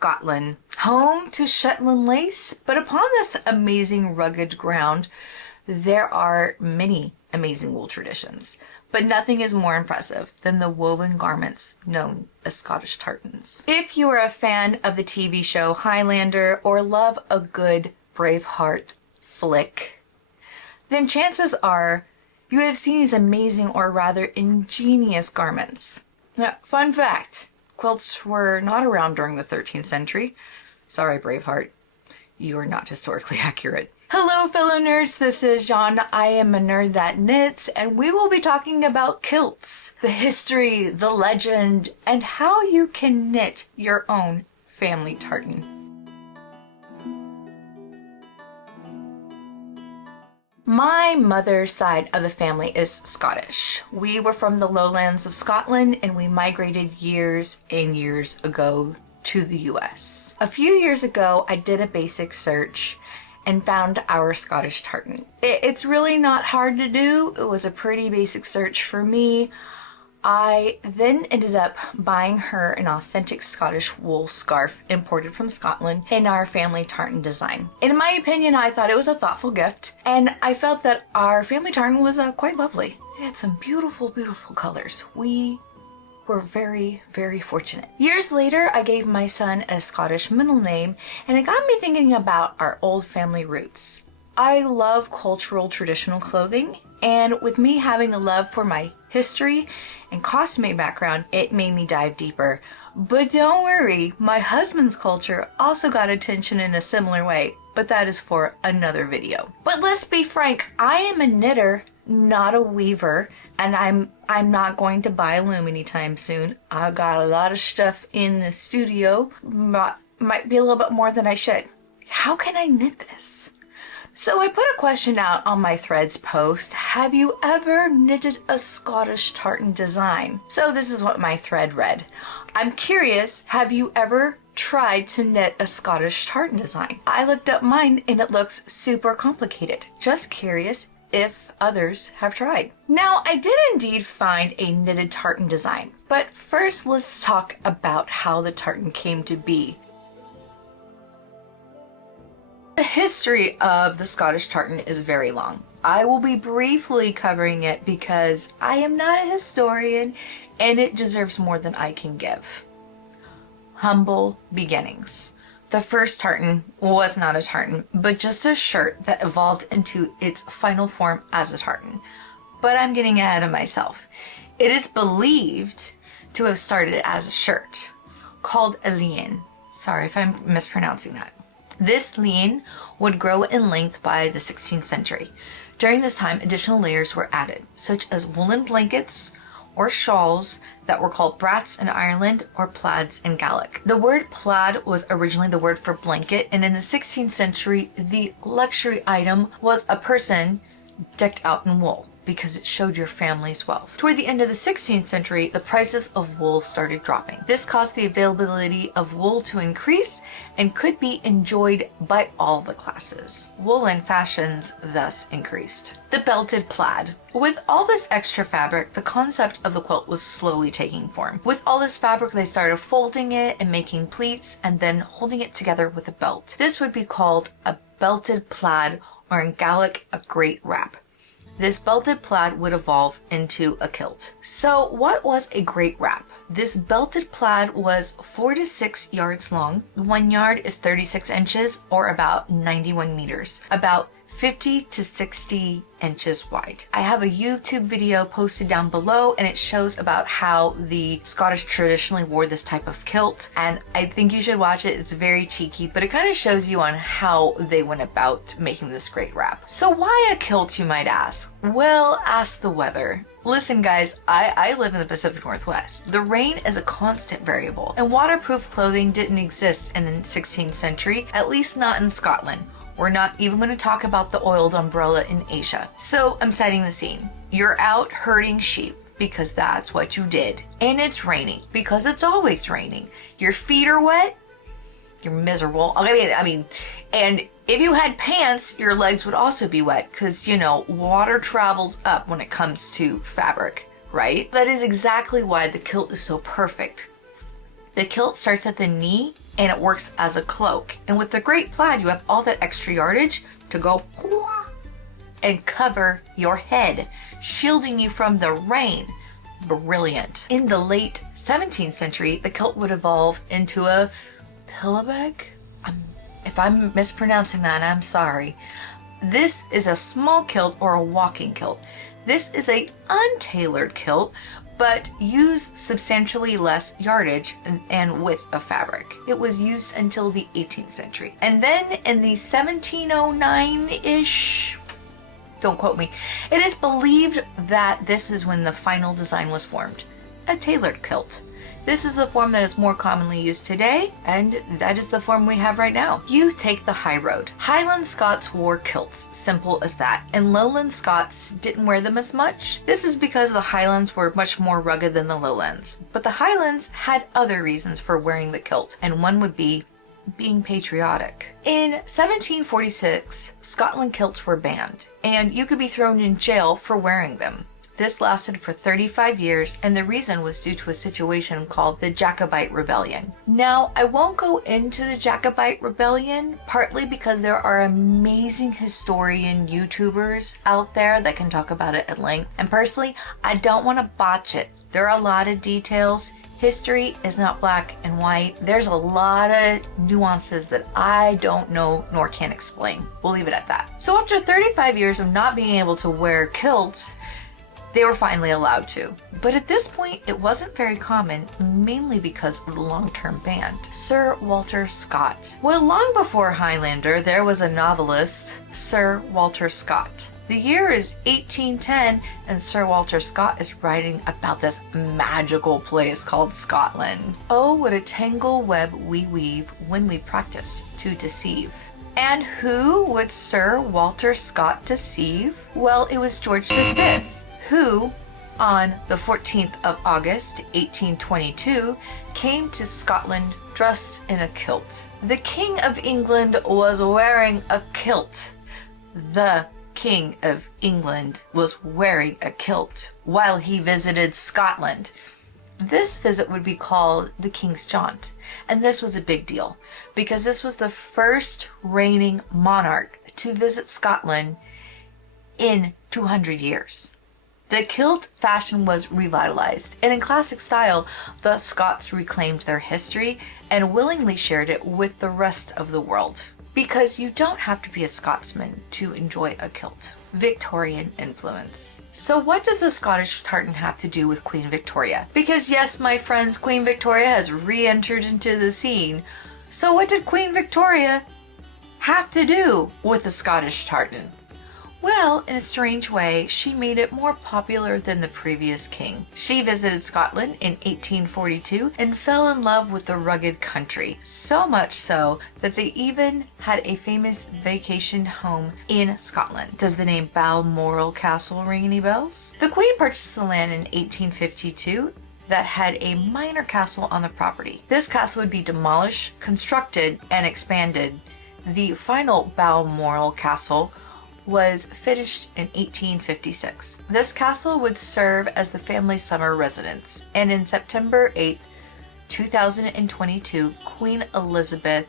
Scotland, home to Shetland lace, but upon this amazing rugged ground, there are many amazing wool traditions, but nothing is more impressive than the woven garments known as Scottish tartans. If you are a fan of the TV show Highlander or love a good Braveheart flick, then chances are you have seen these amazing or rather ingenious garments. Now, fun fact, quilts were not around during the 13th century. Sorry, Braveheart, you are not historically accurate. Hello fellow nerds, this is John. I am a nerd that knits, and we will be talking about kilts, the history, the legend, and how you can knit your own family tartan. My mother's side of the family is Scottish. We were from the lowlands of Scotland and we migrated years and years ago to the US. A few years ago, I did a basic search and found our Scottish tartan. It's really not hard to do. It was a pretty basic search for me. I then ended up buying her an authentic Scottish wool scarf imported from Scotland in our family tartan design. In my opinion, I thought it was a thoughtful gift, and I felt that our family tartan was quite lovely. It had some beautiful, beautiful colors. We were very, very fortunate. Years later, I gave my son a Scottish middle name, and it got me thinking about our old family roots. I love cultural traditional clothing, and with me having a love for my history and costume background, it made me dive deeper. But don't worry, my husband's culture also got attention in a similar way, but that is for another video. But let's be frank, I am a knitter, not a weaver, and I'm not going to buy a loom anytime soon. I've got a lot of stuff in the studio, might be a little bit more than I should. How can I knit this? So I put a question out on my Threads post, have you ever knitted a Scottish tartan design? So this is what my thread read. I'm curious, have you ever tried to knit a Scottish tartan design? I looked up mine and it looks super complicated. Just curious if others have tried. Now, I did indeed find a knitted tartan design, but first let's talk about how the tartan came to be. The history of the Scottish tartan is very long. I will be briefly covering it because I am not a historian and it deserves more than I can give. Humble beginnings. The first tartan was not a tartan, but just a shirt that evolved into its final form as a tartan. But I'm getting ahead of myself. It is believed to have started as a shirt called a lean. Sorry if I'm mispronouncing that. This lean would grow in length by the 16th century. During this time, additional layers were added, such as woolen blankets or shawls that were called brats in Ireland or plaids in Gaelic. The word plaid was originally the word for blanket, and in the 16th century, the luxury item was a person decked out in wool, because it showed your family's wealth. Toward the end of the 16th century, the prices of wool started dropping. This caused the availability of wool to increase and could be enjoyed by all the classes. Woolen fashions thus increased. The belted plaid. With all this extra fabric, the concept of the quilt was slowly taking form. With all this fabric, they started folding it and making pleats and then holding it together with a belt. This would be called a belted plaid, or in Gaelic, a great wrap. This belted plaid would evolve into a kilt. So what was a great wrap? This belted plaid was 4 to 6 yards long. 1 yard is 36 inches or about 91 meters, about 50 to 60 inches wide. I have a YouTube video posted down below and it shows about how the Scottish traditionally wore this type of kilt, and I think you should watch it. It's very cheeky, but it kind of shows you on how they went about making this great wrap. So why a kilt, you might ask? Well, ask the weather. Listen guys, I live in the Pacific Northwest. The rain is a constant variable, and waterproof clothing didn't exist in the 16th century, at least not in Scotland. We're not even going to talk about the oiled umbrella in Asia. So I'm setting the scene. You're out herding sheep because that's what you did. And it's raining because it's always raining. Your feet are wet. You're miserable. I mean, and if you had pants, your legs would also be wet because, you know, water travels up when it comes to fabric, right? That is exactly why the kilt is so perfect. The kilt starts at the knee and it works as a cloak. And with the Great Plaid, you have all that extra yardage to go and cover your head, shielding you from the rain. Brilliant. In the late 17th century, the kilt would evolve into a pillow bag. If I'm mispronouncing that, I'm sorry. This is a small kilt or a walking kilt. This is a untailored kilt, but use substantially less yardage and width of fabric. It was used until the 18th century. And then in the 1709-ish, don't quote me, it is believed that this is when the final design was formed, a tailored kilt. This is the form that is more commonly used today, and that is the form we have right now. You take the high road. Highland Scots wore kilts, simple as that, and Lowland Scots didn't wear them as much. This is because the Highlands were much more rugged than the Lowlands, but the Highlands had other reasons for wearing the kilt, and one would be being patriotic. In 1746, Scotland kilts were banned, and you could be thrown in jail for wearing them. This lasted for 35 years, and the reason was due to a situation called the Jacobite Rebellion. Now, I won't go into the Jacobite Rebellion, partly because there are amazing historian YouTubers out there that can talk about it at length, and personally, I don't want to botch it. There are a lot of details. History is not black and white. There's a lot of nuances that I don't know nor can explain. We'll leave it at that. So after 35 years of not being able to wear kilts, they were finally allowed to. But at this point, it wasn't very common, mainly because of the long-term ban. Sir Walter Scott. Well, long before Highlander, there was a novelist, Sir Walter Scott. The year is 1810, and Sir Walter Scott is writing about this magical place called Scotland. Oh, what a tangle web we weave when we practice to deceive. And who would Sir Walter Scott deceive? Well, it was George V, who, on the 14th of August, 1822, came to Scotland dressed in a kilt. The King of England was wearing a kilt. The King of England was wearing a kilt while he visited Scotland. This visit would be called the King's Jaunt, and this was a big deal because this was the first reigning monarch to visit Scotland in 200 years. The kilt fashion was revitalized, and in classic style, the Scots reclaimed their history and willingly shared it with the rest of the world. Because you don't have to be a Scotsman to enjoy a kilt. Victorian influence. So what does the Scottish tartan have to do with Queen Victoria? Because yes, my friends, Queen Victoria has re-entered into the scene. So what did Queen Victoria have to do with the Scottish tartan? Well, in a strange way, she made it more popular than the previous king. She visited Scotland in 1842 and fell in love with the rugged country, so much so that they even had a famous vacation home in Scotland. Does the name Balmoral Castle ring any bells? The Queen purchased the land in 1852 that had a minor castle on the property. This castle would be demolished, constructed, and expanded. The final Balmoral Castle was finished in 1856. This castle would serve as the family's summer residence, and in September 8th, 2022, Queen Elizabeth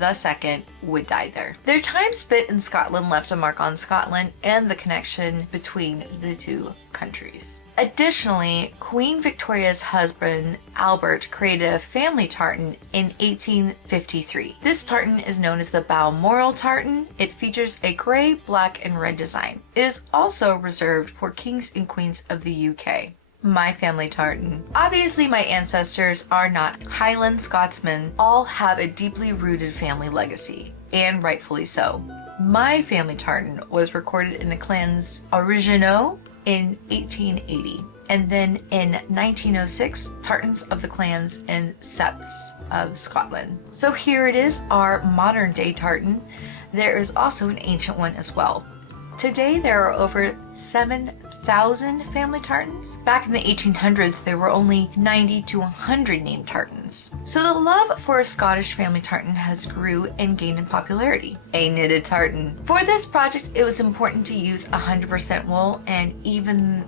II would die there. Their time spent in Scotland left a mark on Scotland and the connection between the two countries. Additionally, Queen Victoria's husband, Albert, created a family tartan in 1853. This tartan is known as the Balmoral tartan. It features a gray, black, and red design. It is also reserved for kings and queens of the UK. My family tartan. Obviously, my ancestors are not Highland Scotsmen. All have a deeply rooted family legacy, and rightfully so. My family tartan was recorded in the clans Originaux in 1880, and then in 1906, tartans of the clans and septs of Scotland. So here it is, our modern day tartan. There is also an ancient one as well. Today there are over 7,000 1,000 family tartans. Back in the 1800s, there were only 90 to 100 named tartans. So the love for a Scottish family tartan has grew and gained in popularity. A knitted tartan. For this project, it was important to use 100% wool, and even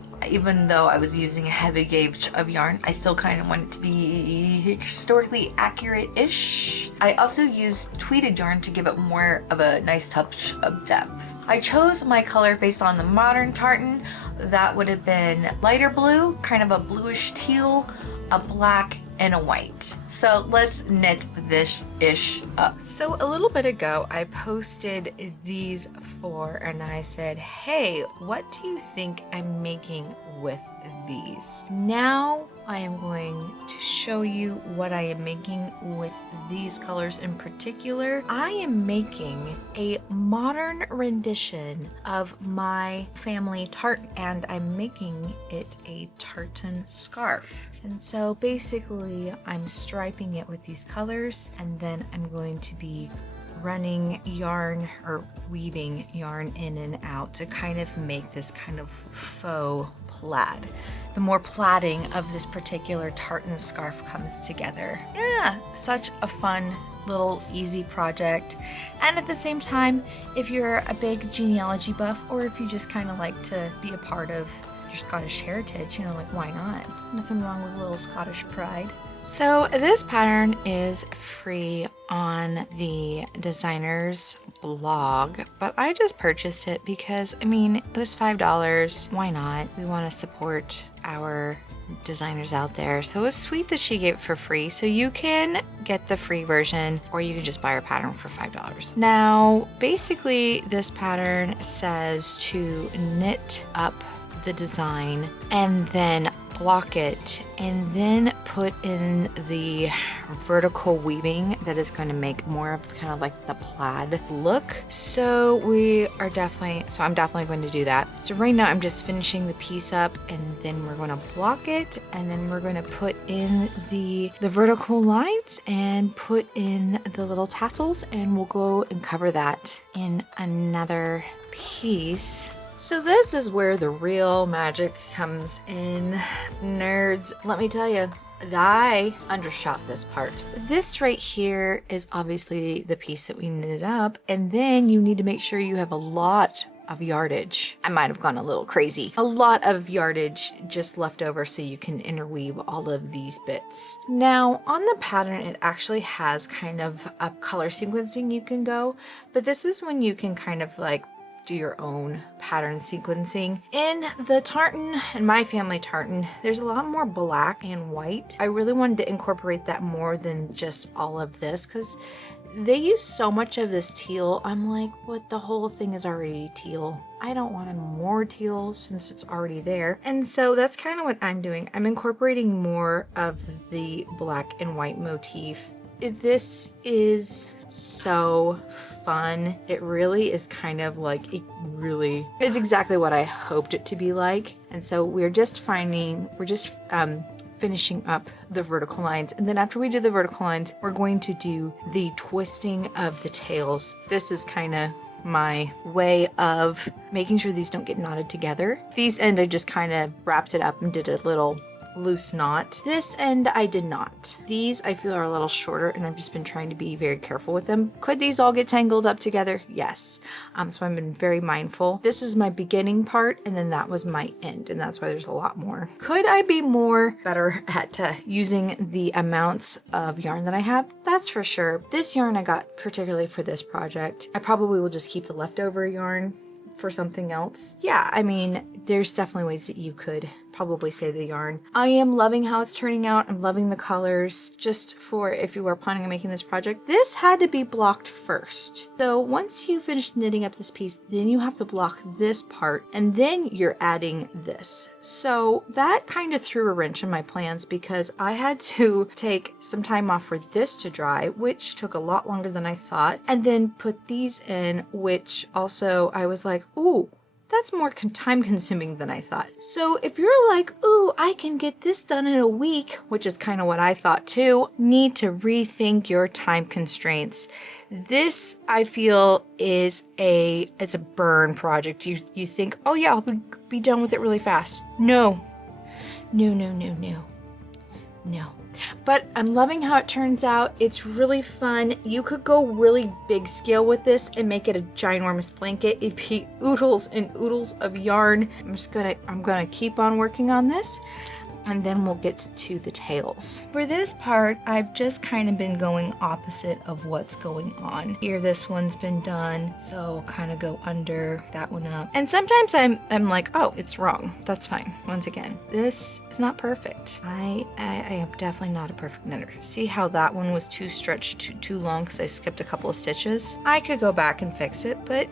though I was using a heavy gauge of yarn, I still kind of want it to be historically accurate-ish. I also used tweeded yarn to give it more of a nice touch of depth. I chose my color based on the modern tartan. That would have been lighter blue, kind of a bluish teal, a black, and a white. So let's knit this ish up. So a little bit ago, I posted these four and I said, hey, what do you think I'm making with these? Now I am going to show you what I am making with these colors in particular. I am making a modern rendition of my family tartan, and I'm making it a tartan scarf. And so basically I'm striping it with these colors, and then I'm going to be running yarn or weaving yarn in and out to kind of make this kind of faux plaid. The more plaiting of this particular tartan scarf comes together. Yeah, such a fun little easy project. And at the same time, if you're a big genealogy buff, or if you just kind of like to be a part of your Scottish heritage, you know, like why not? Nothing wrong with a little Scottish pride. So this pattern is free on the designer's blog, but I just purchased it because, I mean, it was $5. Why not? We want to support our designers out there. So it was sweet that she gave it for free. So you can get the free version, or you can just buy her pattern for $5. Now, basically this pattern says to knit up the design and then block it and then put in the vertical weaving that is going to make more of kind of like the plaid look. So I'm definitely going to do that. So right now I'm just finishing the piece up, and then we're going to block it, and then we're going to put in the vertical lines and put in the little tassels, and we'll go and cover that in another piece. So this is where the real magic comes in, nerds. Let me tell you, I undershot this part. This right here is obviously the piece that we knitted up, and then you need to make sure you have a lot of yardage. I might have gone a little crazy. A lot of yardage just left over so you can interweave all of these bits. Now on the pattern, it actually has kind of a color sequencing you can go, but this is when you can kind of like do your own pattern sequencing. In the tartan, in my family tartan, there's a lot more black and white. I really wanted to incorporate that more than just all of this because they use so much of this teal. I'm like, what, the whole thing is already teal. I don't want more teal since it's already there. And so that's kind of what I'm doing. I'm incorporating more of the black and white motif. This is so fun. It really is kind of like, it's exactly what I hoped it to be like. And so we're just finishing up the vertical lines. And then after we do the vertical lines, we're going to do the twisting of the tails. This is kind of my way of making sure these don't get knotted together. These end, I just kind of wrapped it up and did a little loose knot. This end I did not. These I feel are a little shorter, and I've just been trying to be very careful with them. Could these all get tangled up together? Yes. So I've been very mindful. This is my beginning part, and then that was my end, and that's why there's a lot more. Could I be better at using the amounts of yarn that I have? That's for sure. This yarn I got particularly for this project. I probably will just keep the leftover yarn for something else. Yeah, I mean, there's definitely ways that you could probably save the yarn. I am loving how it's turning out. I'm loving the colors. Just for if you were planning on making this project, this had to be blocked first. So once you finish knitting up this piece, then you have to block this part, and then you're adding this. So that kind of threw a wrench in my plans because I had to take some time off for this to dry, which took a lot longer than I thought, and then put these in, which also I was like, ooh, that's more time consuming than I thought. So if you're like, ooh, I can get this done in a week, which is kind of what I thought too, need to rethink your time constraints. This, I feel, is it's a burn project. You think, oh yeah, I'll be done with it really fast. No. But I'm loving how it turns out. It's really fun. You could go really big scale with this and make it a ginormous blanket. It'd be oodles and oodles of yarn. I'm gonna keep on working on this, and then we'll get to the tails. For this part, I've just kind of been going opposite of what's going on. Here, this one's been done, so I'll kind of go under that one up. And sometimes I'm like, oh, it's wrong. That's fine. Once again, this is not perfect. I am definitely not a perfect knitter. See how that one was too stretched too long because I skipped a couple of stitches? I could go back and fix it, but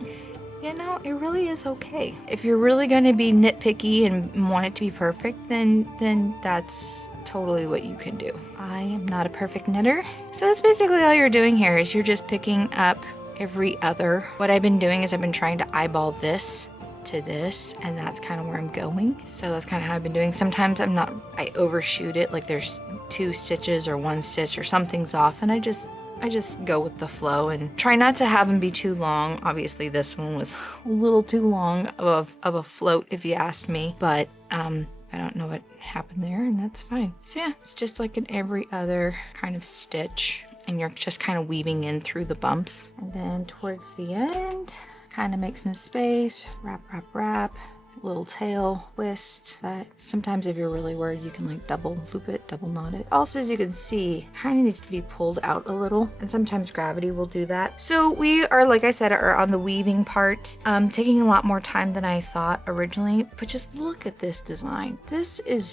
you know, it really is okay. If you're really gonna be nitpicky and want it to be perfect, then that's totally what you can do. I am not a perfect knitter. So that's basically all you're doing here is you're just picking up every other. What I've been doing is I've been trying to eyeball this to this, and that's kind of where I'm going. So that's kind of how I've been doing. Sometimes I overshoot it, like there's 2 stitches or 1 stitch or something's off, and I just go with the flow and try not to have them be too long. Obviously this one was a little too long of a float if you asked me, but I don't know what happened there, and that's fine. So yeah, it's just like in every other kind of stitch, and you're just kind of weaving in through the bumps. And then towards the end, kind of make some space, wrap, little tail twist. But sometimes if you're really worried, you can like double loop it, double knot it. Also, as you can see, kind of needs to be pulled out a little, and sometimes gravity will do that. So we are, like I said, are on the weaving part, taking a lot more time than I thought originally, but just look at this design. This is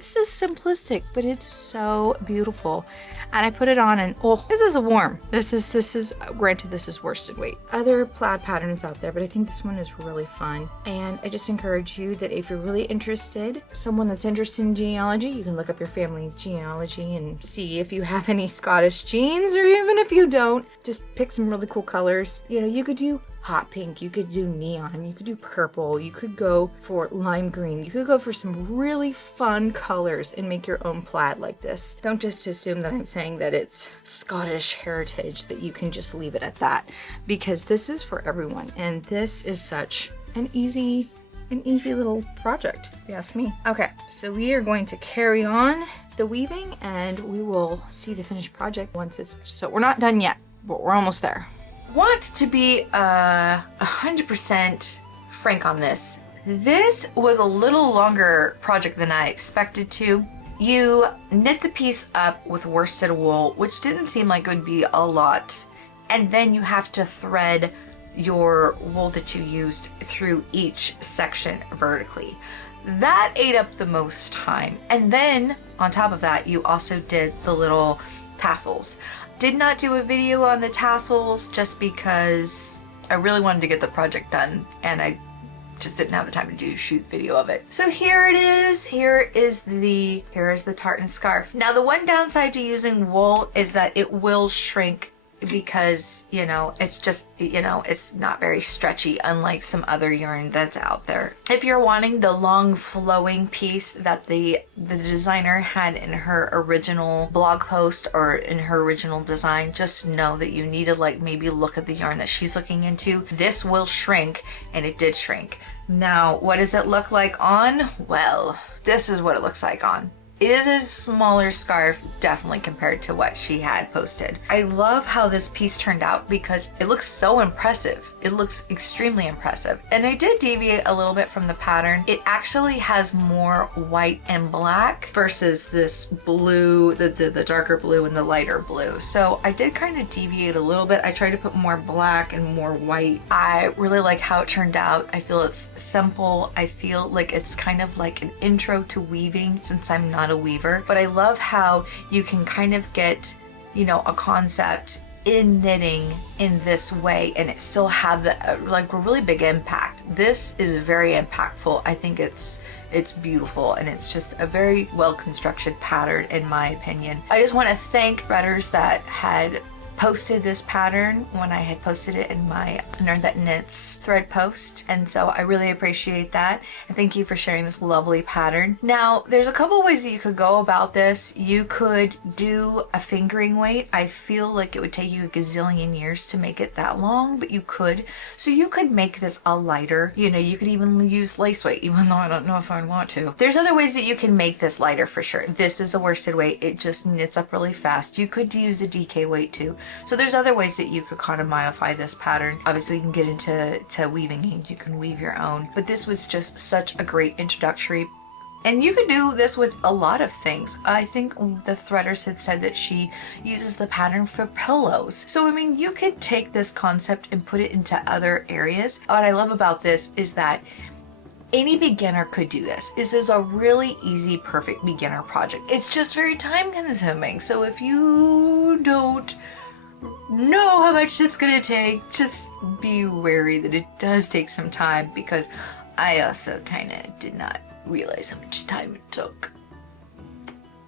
simplistic, but it's so beautiful. And I put it on, and oh, this is a warm. This is granted, this is worsted weight. Other plaid patterns out there, but I think this one is really fun. And I just encourage you that if you're really interested, someone that's interested in genealogy, you can look up your family genealogy and see if you have any Scottish genes, or even if you don't, just pick some really cool colors. You know, you could do hot pink, you could do neon, you could do purple, you could go for lime green, you could go for some really fun colors and make your own plaid like this. Don't just assume that I'm saying that it's Scottish heritage, that you can just leave it at that, because this is for everyone, and this is such an easy little project, if you ask me. Okay, so we are going to carry on the weaving, and we will see the finished project once it's, so we're not done yet, but we're almost there. Want to be 100% frank on this. This was a little longer project than I expected to. You knit the piece up with worsted wool, which didn't seem like it would be a lot, and then you have to thread your wool that you used through each section vertically. That ate up the most time, and then on top of that you also did the little tassels. Did not do a video on the tassels just because I really wanted to get the project done, and I just didn't have the time to shoot video of it. So here it is. Here is the tartan scarf. Now the one downside to using wool is that it will shrink, because you know, it's just, you know, it's not very stretchy, unlike some other yarn that's out there. If you're wanting the long flowing piece that the designer had in her original blog post or in her original design, just know that you need to like maybe look at the yarn that she's looking into. This will shrink, and it did shrink. Now what does it look like on? Well, this is what it looks like on. It is a smaller scarf, definitely, compared to what she had posted. I love how this piece turned out because it looks so impressive. It looks extremely impressive. And I did deviate a little bit from the pattern. It actually has more white and black versus this blue, the darker blue and the lighter blue. So I did kind of deviate a little bit. I tried to put more black and more white. I really like how it turned out. I feel it's simple. I feel like it's kind of like an intro to weaving, since I'm not a weaver, but I love how you can kind of get, you know, a concept in knitting in this way and it still have like a really big impact. This is very impactful. I think it's beautiful, and it's just a very well constructed pattern in my opinion. I just want to thank threaders that had posted this pattern when I had posted it in my Nerd That Knits thread post, and so I really appreciate that, and thank you for sharing this lovely pattern. Now there's a couple ways that you could go about this. You could do a fingering weight. I feel like it would take you a gazillion years to make it that long, but you could. So you could make this a lighter, you know, you could even use lace weight, even though I don't know if I'd want to. There's other ways that you can make this lighter for sure. This is a worsted weight, it just knits up really fast. You could use a DK weight too. So there's other ways that you could kind of modify this pattern. Obviously you can get into weaving and you can weave your own, but this was just such a great introductory. And you could do this with a lot of things. I think the threaders had said that she uses the pattern for pillows. So I mean, you could take this concept and put it into other areas. What I love about this is that any beginner could do this. This is a really easy, perfect beginner project. It's just very time consuming. So if you don't know how much it's gonna take, just be wary that it does take some time, because I also kind of did not realize how much time it took.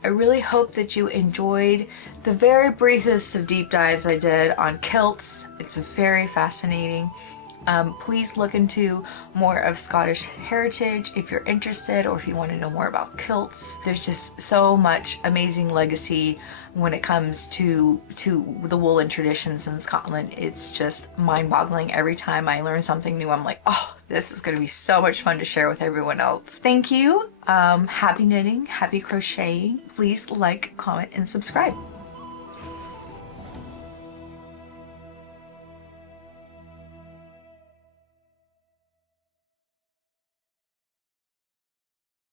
I really hope that you enjoyed the very briefest of deep dives I did on kilts. It's very fascinating. Please look into more of Scottish heritage if you're interested, or if you want to know more about kilts. There's just so much amazing legacy when it comes to the woolen traditions in Scotland. It's just mind-boggling. Every time I learn something new, I'm like, oh, this is going to be so much fun to share with everyone else. Thank you. Happy knitting, happy crocheting. Please like, comment, and subscribe.